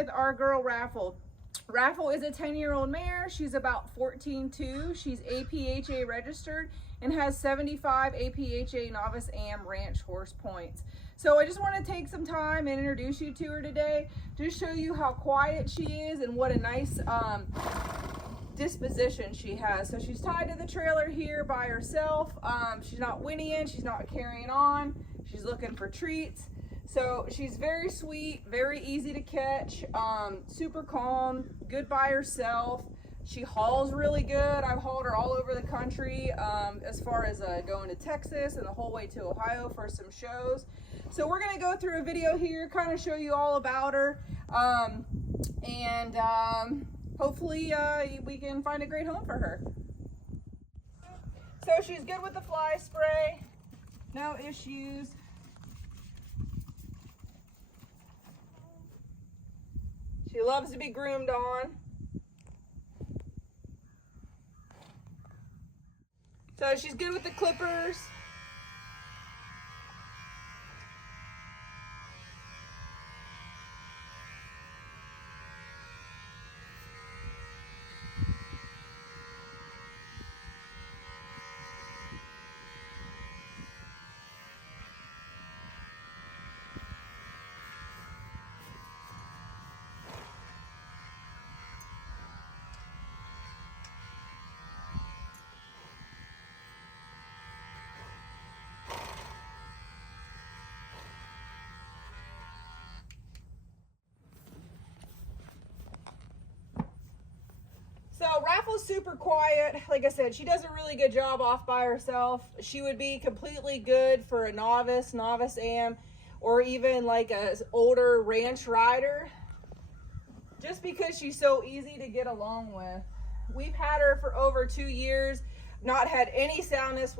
with our girl Raffle. Raffle is a 10-year-old mare. She's about 14.2. She's APHA registered and has 75 APHA Novice Am Ranch horse points. So I just want to take some time and introduce you to her today, just show you how quiet she is and what a nice disposition she has. So she's tied to the trailer here by herself. She's not whinnying, she's not carrying on, she's looking for treats. So she's very sweet, very easy to catch, super calm, good by herself. She hauls really good. I've hauled her all over the country, as far as going to Texas and the whole way to Ohio for some shows. So we're gonna go through a video here, kind of show you all about her, and hopefully we can find a great home for her. So she's good with the fly spray, no issues. She loves to be groomed on. So she's good with the clippers. So Raffle's super quiet. Like I said, she does a really good job off by herself. She would be completely good for a novice am, or even like a older ranch rider, just because she's so easy to get along with. We've had her for over 2 years, not had any soundness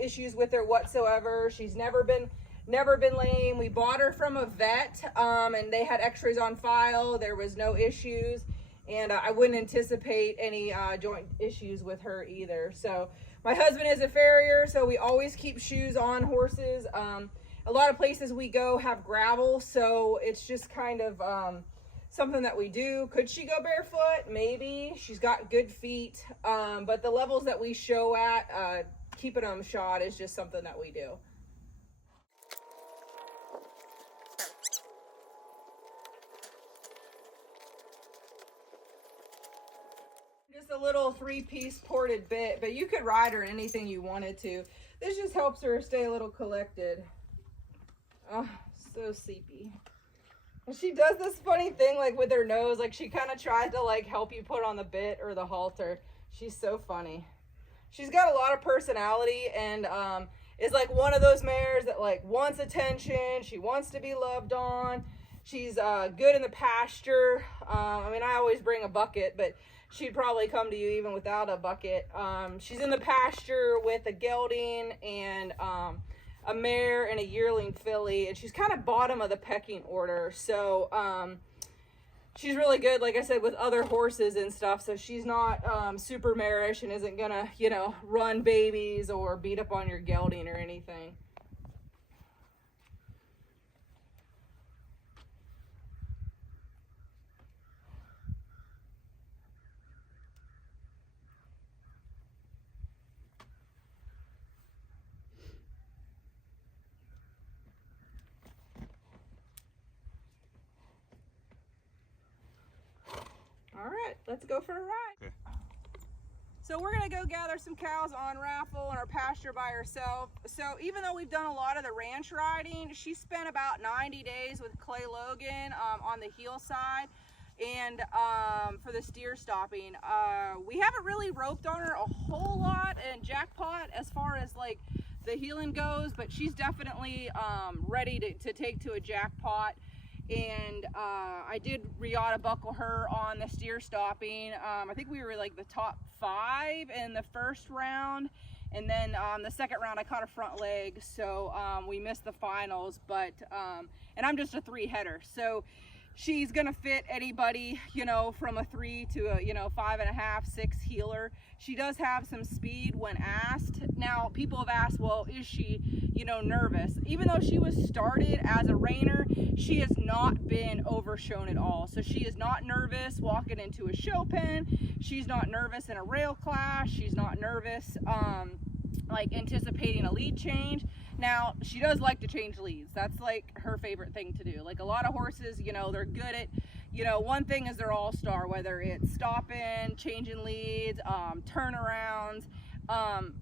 issues with her whatsoever. She's never been lame. We bought her from a vet, and they had x-rays on file. There was no issues. And I wouldn't anticipate any joint issues with her either. So my husband is a farrier, so we always keep shoes on horses. A lot of places we go have gravel, so it's just kind of something that we do. Could she go barefoot? Maybe. She's got good feet, but the levels that we show at, keeping them shod is just something that we do. Just a little 3-piece ported bit, but you could ride her anything you wanted to. This just helps her stay a little collected. Oh, so sleepy. And she does this funny thing like with her nose, like she kind of tries to like help you put on the bit or the halter. She's so funny. She's got a lot of personality, and is like one of those mares that like wants attention. She wants to be loved on. She's good in the pasture. I mean, I always bring a bucket, but she'd probably come to you even without a bucket. She's in the pasture with a gelding and a mare and a yearling filly, and she's kind of bottom of the pecking order. So she's really good, like I said, with other horses and stuff. So she's not super marish and isn't gonna, you know, run babies or beat up on your gelding or anything. All right, let's go for a ride. Okay. So we're gonna go gather some cows on Raffle in our pasture by herself. So even though we've done a lot of the ranch riding, she spent about 90 days with Clay Logan on the heel side, and for the steer stopping. We haven't really roped on her a whole lot in jackpot as far as like the heeling goes, but she's definitely ready to take to a jackpot. And I did Riata buckle her on the steer stopping. I think we were like the top 5 in the first round, and then the second round I caught a front leg, so we missed the finals. But and I'm just a 3-header, so she's gonna fit anybody, you know, from a 3 to a, you know, 5.5, 6 heeler. She does have some speed when asked. Now, people have asked, well, is she, you know, nervous? Even though she was started as a reiner, she has not been overshown at all. So she is not nervous walking into a show pen. She's not nervous in a rail class. She's not nervous, like anticipating a lead change. Now, she does like to change leads. That's like her favorite thing to do. Like a lot of horses, you know, they're good at, you know, one thing is they're all star, whether it's stopping, changing leads, turnarounds.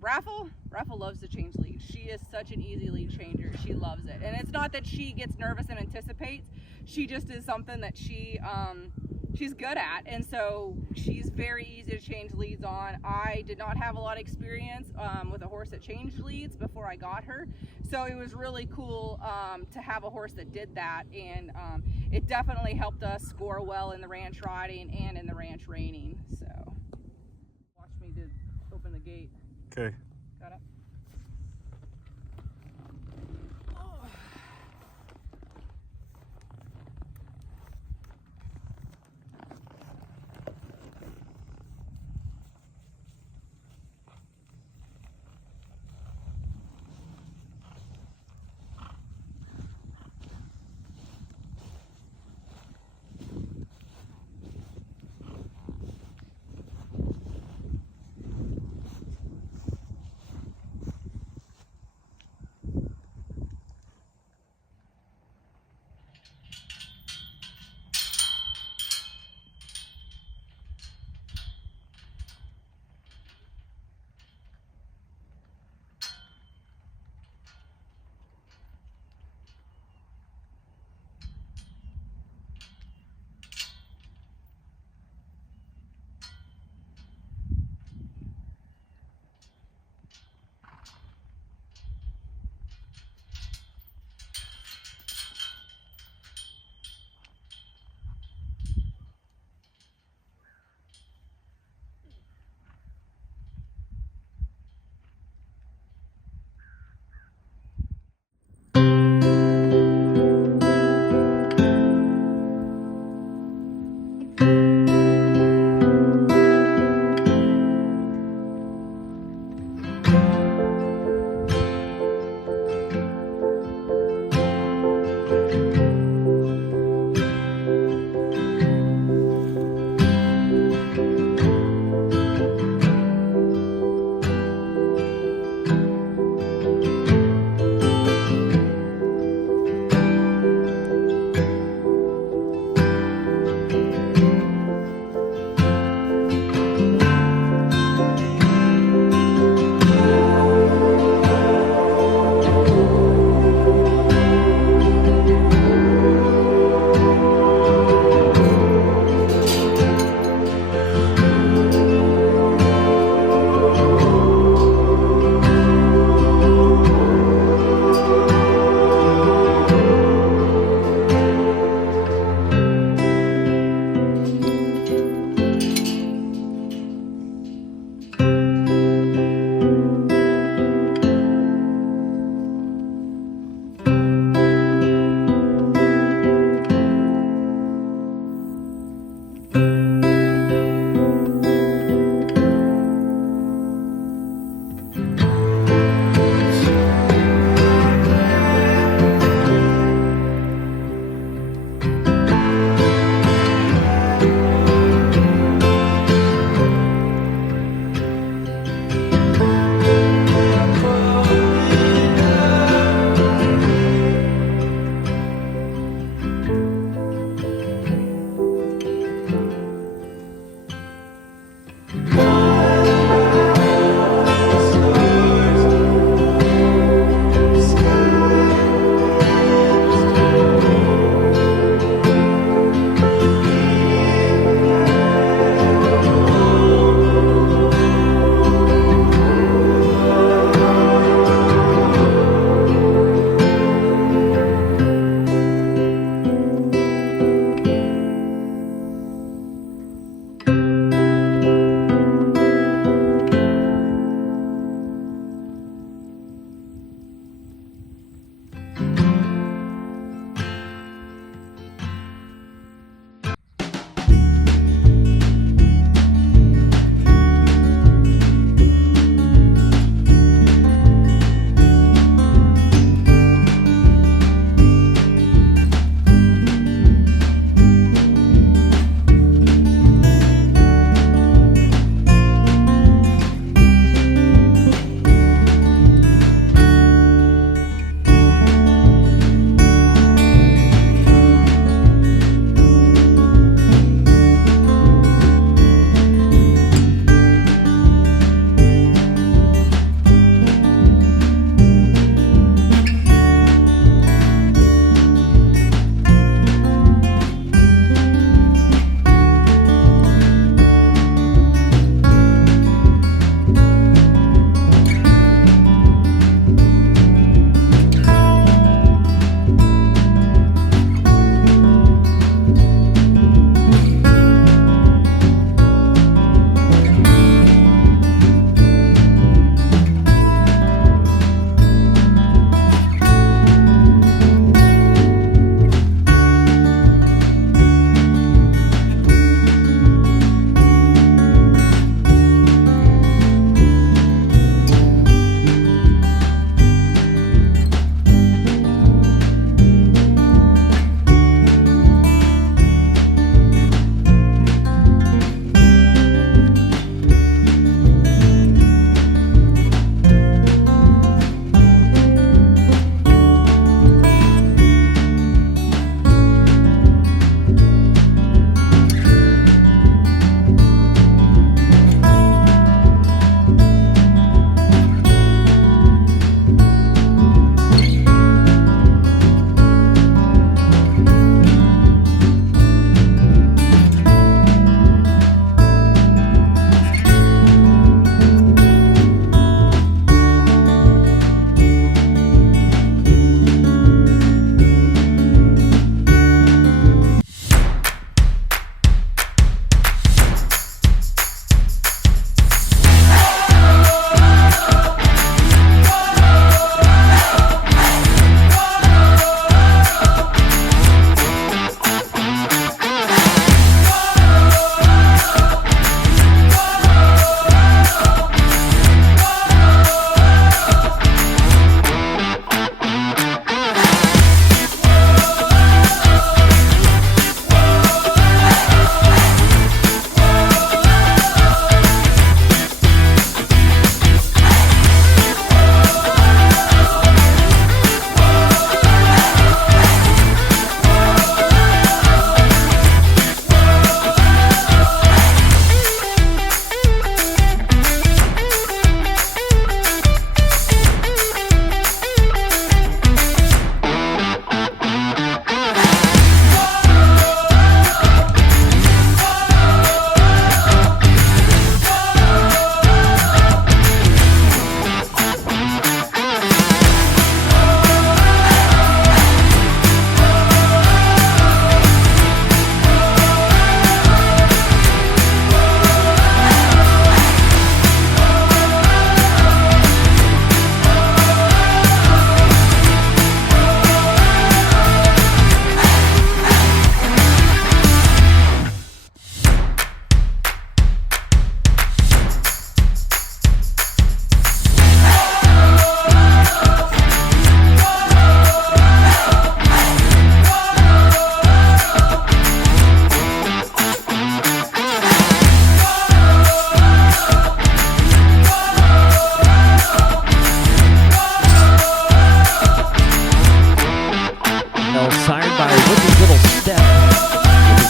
Raffle loves to change leads. She is such an easy lead changer. She loves it. And it's not that she gets nervous and anticipates. She just is something that she's good at, and so she's very easy to change leads on. I did not have a lot of experience with a horse that changed leads before I got her, so it was really cool to have a horse that did that, and it definitely helped us score well in the ranch riding and in the ranch reining. So watch me to open the gate. Okay. Got it.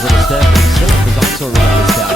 little step itself is also a Riata style.